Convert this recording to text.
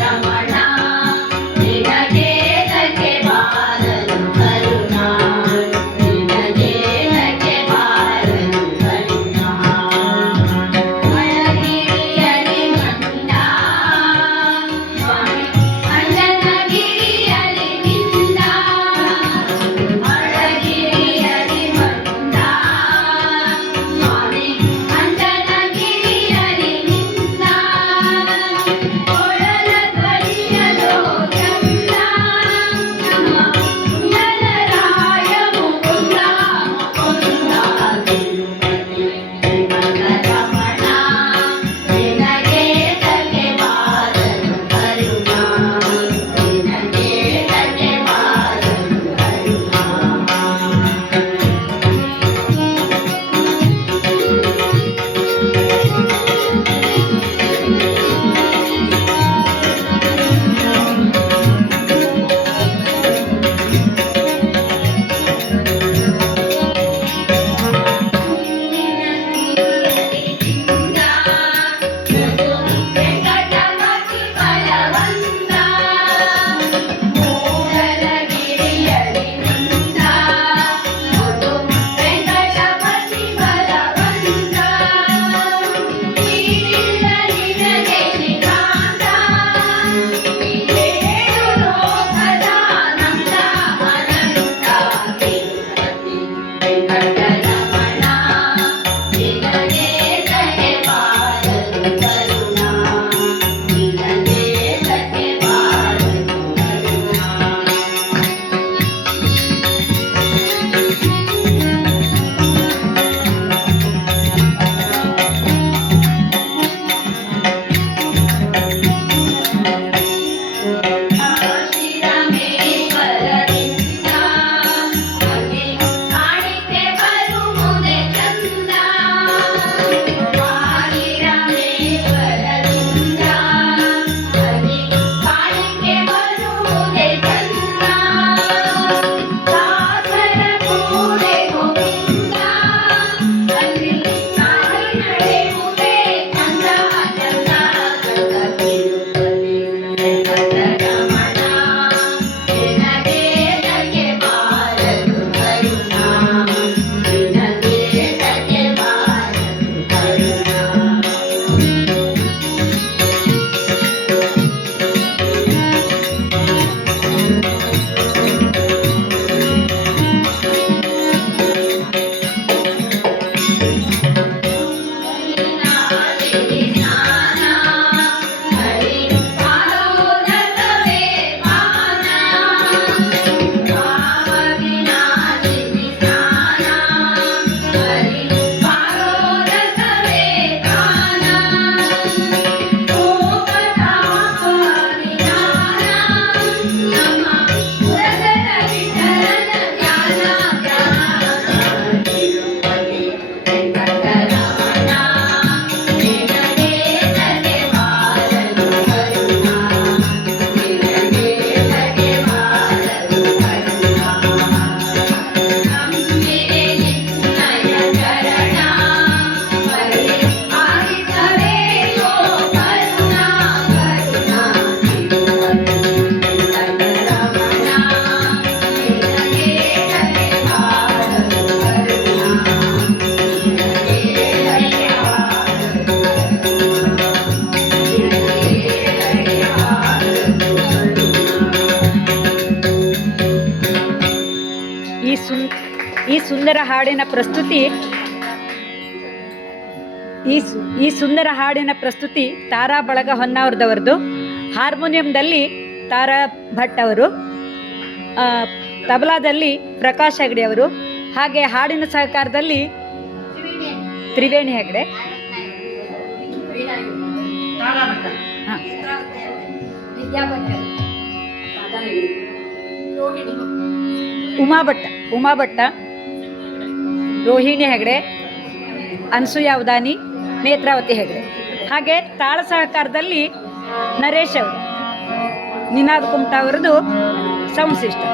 ரமணா ಸುಂದರ ಹಾಡಿನ ಪ್ರಸ್ತುತಿ ಈ ಈ ಸುಂದರ ಹಾಡಿನ ಪ್ರಸ್ತುತಿ ತಾರಾ ಬಳಗ ಹೊನ್ನಾವರದವ್ರದ್ದು ಹಾರ್ಮೋನಿಯಂದಲ್ಲಿ ತಾರಾ ಭಟ್ ಅವರು ತಬಲಾದಲ್ಲಿ ಪ್ರಕಾಶ್ ಹೆಗಡೆ ಅವರು, ಹಾಗೆ ಹಾಡಿನ ಸಹಕಾರದಲ್ಲಿ ತ್ರಿವೇಣಿ ಹೆಗಡೆ. ಉಮಾ ಭಟ್ಟ ಉಮಾ ಭಟ್ಟ. ರೋಹಿಣಿ ಹೆಗಡೆ, ಅನ್ಸೂಯ ಉದಾನಿ, ನೇತ್ರಾವತಿ ಹೆಗಡೆ. ಹಾಗೆ ತಾಳ ಸಹಕಾರದಲ್ಲಿ ನರೇಶ್ ಅವರು, ನಿನಾದ್ ಕುಮಟ ಅವರದು ಸೌಂಡ್ ಸಿಸ್ಟಮ್.